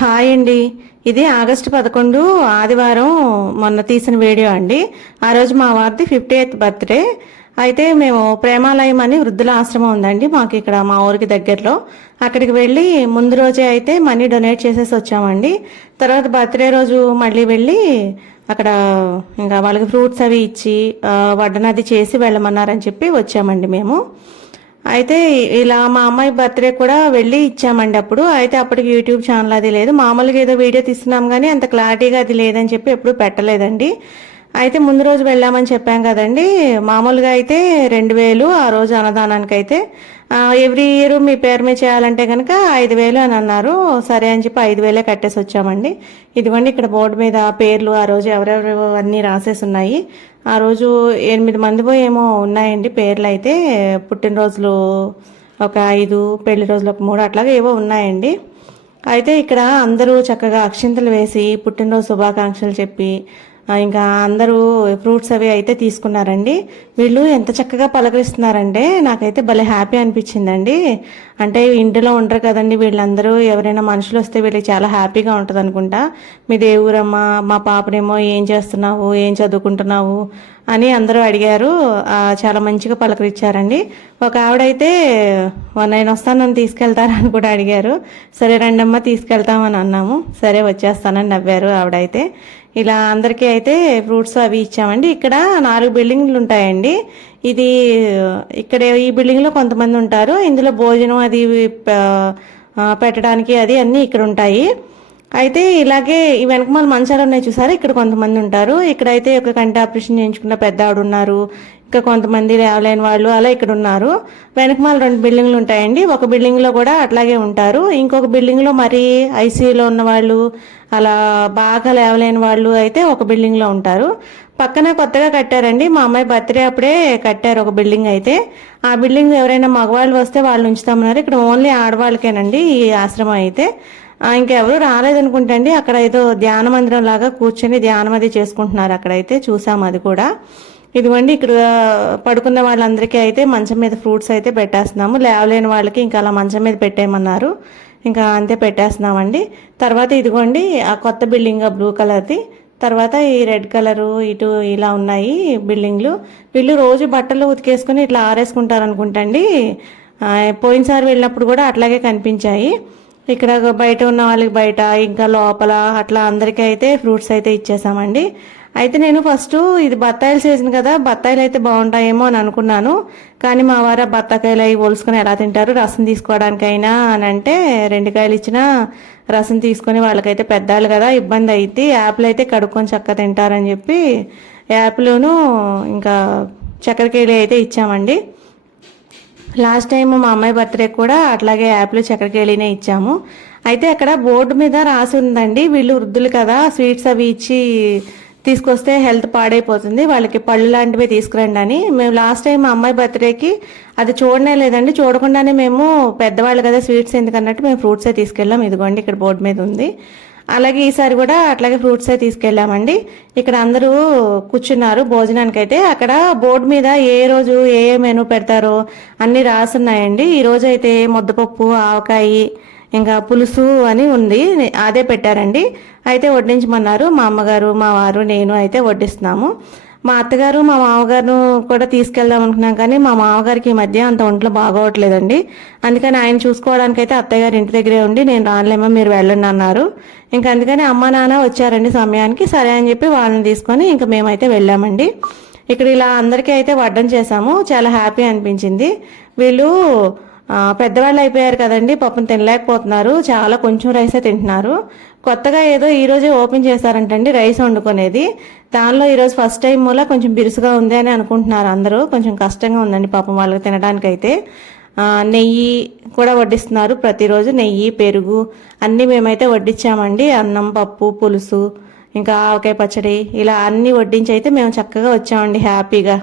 Hi అండి. ఇది August పదకొండు ఆదివారం మొన్న తీసిన వీడియో అండి. ఆ రోజు మా వారిది ఫిఫ్టీ ఎయిత్ బర్త్డే. అయితే మేము ప్రేమాలయం అని వృద్ధుల ఆశ్రమం ఉందండి మాకు ఇక్కడ మా ఊరికి దగ్గరలో. అక్కడికి వెళ్ళి ముందు రోజే అయితే మనీ డొనేట్ చేసేసి వచ్చామండి. తర్వాత బర్త్డే రోజు మళ్ళీ వెళ్ళి అక్కడ ఇంకా వాళ్ళకి ఫ్రూట్స్ అవి ఇచ్చి వడ్డనది చేసి వెళ్ళమన్నారని చెప్పి వచ్చామండి మేము. అయితే ఇలా మా అమ్మాయి బర్త్డే కూడా వెళ్ళి ఇచ్చామండి అప్పుడు. అయితే అప్పటికి యూట్యూబ్ ఛానల్ అది లేదు. మామూలుగా ఏదో వీడియో తీస్తున్నాం కానీ అంత క్లారిటీగా అది లేదని చెప్పి ఎప్పుడు పెట్టలేదండి. అయితే ముందు రోజు వెళ్ళామని చెప్పాం కదండి. మామూలుగా అయితే రెండు వేలు ఆ రోజు అన్నదానానికి అయితే ఎవ్రీ ఇయర్ మీ పేరు మీద చేయాలంటే కనుక ఐదు వేలు అని అన్నారు. సరే అని చెప్పి ఐదు వేలే కట్టేసి వచ్చామండి. ఇదిగోండి ఇక్కడ బోర్డు మీద పేర్లు ఆ రోజు ఎవరెవరు అన్నీ రాసేసి ఉన్నాయి. ఆ రోజు ఎనిమిది మందివో ఏమో ఉన్నాయండి పేర్లు అయితే. పుట్టినరోజులు ఒక ఐదు పెళ్ళి రోజులు ఒక మూడు అట్లాగా ఏవో ఉన్నాయండి. అయితే ఇక్కడ అందరూ చక్కగా అక్షింతలు వేసి పుట్టినరోజు శుభాకాంక్షలు చెప్పి ఇంకా అందరూ ఫ్రూట్స్ అవి అయితే తీసుకున్నారండి. వీళ్ళు ఎంత చక్కగా పలకరిస్తున్నారంటే నాకైతే భలే హ్యాపీ అనిపించిందండి. అంటే ఇంటిలో ఉండరు కదండి వీళ్ళందరూ. ఎవరైనా మనుషులు వస్తే వీళ్ళకి చాలా హ్యాపీగా ఉంటుంది అనుకుంటా మీ దేవురమ్మ మా పాపనేమో ఏం చేస్తున్నావు ఏం చదువుకుంటున్నావు అని అందరూ అడిగారు. చాలా మంచిగా పలకరించారండి ఒక ఆవిడైతే నేను నన్ను తీసుకెళ్తారని కూడా అడిగారు. సరే రండమ్మ తీసుకెళ్తామని అన్నాము. సరే వచ్చేస్తానని నవ్వారు ఆవిడైతే. ఇలా అందరికీ అయితే ఫ్రూట్స్ అవి ఇచ్చామండి. ఇక్కడ నాలుగు బిల్డింగ్లు ఉంటాయండి. ఇది ఇక్కడ ఈ బిల్డింగ్లో కొంతమంది ఉంటారు. ఇందులో భోజనం అది పెట్టడానికి అది అన్నీ ఇక్కడ ఉంటాయి. అయితే ఇలాగే ఈ వెనకమాల మంచాలు ఉన్నాయి చూసారా? ఇక్కడ కొంతమంది ఉంటారు. ఇక్కడైతే ఒక కంటి ఆపరేషన్ చేయించుకున్న పెద్ద ఆవిడ ఉన్నారు. ఇంకా కొంతమంది లేవలేని వాళ్ళు అలా ఇక్కడ ఉన్నారు. వెనకమాల రెండు బిల్డింగ్లు ఉంటాయండి. ఒక బిల్డింగ్లో కూడా అట్లాగే ఉంటారు. ఇంకొక బిల్డింగ్లో మరీ ఐసీయూలో ఉన్న వాళ్ళు అలా బాగా లేవలేని వాళ్ళు అయితే ఒక బిల్డింగ్లో ఉంటారు. పక్కన కొత్తగా కట్టారండి. మా అమ్మాయి బర్త్డే అప్పుడే కట్టారు ఒక బిల్డింగ్ అయితే. ఆ బిల్డింగ్ ఎవరైనా మగవాళ్ళు వస్తే వాళ్ళు ఉంచుతామన్నారు. ఇక్కడ ఓన్లీ ఆడవాళ్ళకేనండి ఈ ఆశ్రమం అయితే. ఆ, ఇంకెవరు రాలేదనుకుంటండి అక్కడ ఏదో ధ్యాన మందిరం లాగా కూర్చొని ధ్యానం అది చేసుకుంటున్నారు అక్కడైతే. చూసాం అది కూడా. ఇదిగోండి ఇక్కడ పడుకున్న వాళ్ళందరికీ అయితే మంచం మీద ఫ్రూట్స్ అయితే పెట్టేస్తున్నాము. లేవలేని వాళ్ళకి ఇంకా అలా మంచం మీద పెట్టేయమన్నారు. ఇంకా అంతే పెట్టేస్తున్నామండి. తర్వాత ఇదిగోండి ఆ కొత్త బిల్డింగ్ బ్లూ కలర్ది. తర్వాత ఈ రెడ్ కలరు ఇటు ఇలా ఉన్నాయి బిల్డింగ్లు. వీళ్ళు రోజు బట్టలు ఉతికేసుకుని ఇట్లా ఆరేసుకుంటారు అనుకుంటండి పోయినసారి వెళ్ళినప్పుడు కూడా అట్లాగే కనిపించాయి. ఇక్కడ బయట ఉన్న వాళ్ళకి బయట ఇంకా లోపల అట్లా అందరికీ అయితే ఫ్రూట్స్ అయితే ఇచ్చేసామండి. అయితే నేను ఫస్ట్ ఇది బత్తాయిల సీజన్ కదా బత్తాయిలు అయితే బాగుంటాయేమో అని అనుకున్నాను. కానీ మా వారు బత్తాకాయలు అవి ఒలుసుకొని ఎలా తింటారు రసం తీసుకోవడానికైనా అని అంటే రెండు కాయలు ఇచ్చినా రసం తీసుకొని వాళ్ళకైతే పెద్దాలు కదా ఇబ్బంది అయితే యాపిల్ అయితే కడుక్కొని చక్క తింటారని చెప్పి యాపిల్ను ఇంకా చక్కెరకేళి అయితే ఇచ్చామండి. లాస్ట్ టైం మా అమ్మాయి బర్త్డే కూడా అట్లాగే యాప్లు చక్కెరకేళినే ఇచ్చాము. అయితే అక్కడ బోర్డు మీద రాసి ఉందండి వీళ్ళు వృద్ధులు కదా స్వీట్స్ అవి ఇచ్చి తీసుకొస్తే హెల్త్ పాడైపోతుంది వాళ్ళకి పళ్ళు లాంటివి తీసుకురండి అని. మేము లాస్ట్ టైం మా అమ్మాయి బర్త్డేకి అది చూడనే లేదండి చూడకుండానే మేము పెద్దవాళ్ళు కదా స్వీట్స్ ఎందుకన్నట్టు మేము ఫ్రూట్సే తీసుకెళ్ళాం. ఇదిగోండి ఇక్కడ బోర్డు మీద ఉంది. అలాగే ఈసారి కూడా అట్లాగే ఫ్రూట్సే తీసుకెళ్ళామండి. ఇక్కడ అందరూ కూర్చున్నారు భోజనానికి అయితే అక్కడ బోర్డు మీద ఏ రోజు ఏ ఏ మెనూ పెడతారో అన్ని రాసున్నాయండి. ఈ రోజు అయితే ముద్దపప్పు ఆవకాయ ఇంకా పులుసు అని ఉంది. అదే పెట్టారండి. అయితే వడ్డించమన్నారు మా అమ్మగారు మా వారు నేను అయితే వడ్డిస్తున్నాము. మా అత్తగారు మా మామగారు కూడా తీసుకెళ్దాం అనుకున్నాం కానీ మా మామగారికి ఈ మధ్య అంత ఒంట్లో బాగోవట్లేదండి. అందుకని ఆయన చూసుకోవడానికి అయితే అత్తయ్య గారు ఇంటి దగ్గరే ఉండి నేను రాలేమో మీరు వెళ్ళండి అన్నారు. ఇంకా అందుకని అమ్మ నాన్న వచ్చారండి సమయానికి. సరే అని చెప్పి వాళ్ళని తీసుకొని ఇంకా మేమైతే వెళ్ళామండి. ఇక్కడ ఇలా అందరికీ అయితే వడ్డం చేశాము. చాలా హ్యాపీ అనిపించింది. వీళ్ళు పెద్దవాళ్ళు అయిపోయారు కదండి పాపం తినలేకపోతున్నారు చాలా కొంచెం రైసే తింటున్నారు. కొత్తగా ఏదో ఈ రోజే ఓపెన్ చేశారంటండి రైస్ వండుకునేది. దానిలో ఈరోజు ఫస్ట్ టైం మూల కొంచెం బిరుసుగా ఉంది అని అనుకుంటున్నారు అందరూ. కొంచెం కష్టంగా ఉందండి పాపం వాళ్ళకి తినడానికైతే. నెయ్యి కూడా వడ్డిస్తున్నారు ప్రతిరోజు నెయ్యి పెరుగు అన్నీ మేమైతే వడ్డించామండి అన్నం పప్పు పులుసు ఇంకా ఆవకాయ పచ్చడి ఇలా అన్నీ వడ్డించి అయితే మేము చక్కగా వచ్చామండి హ్యాపీగా.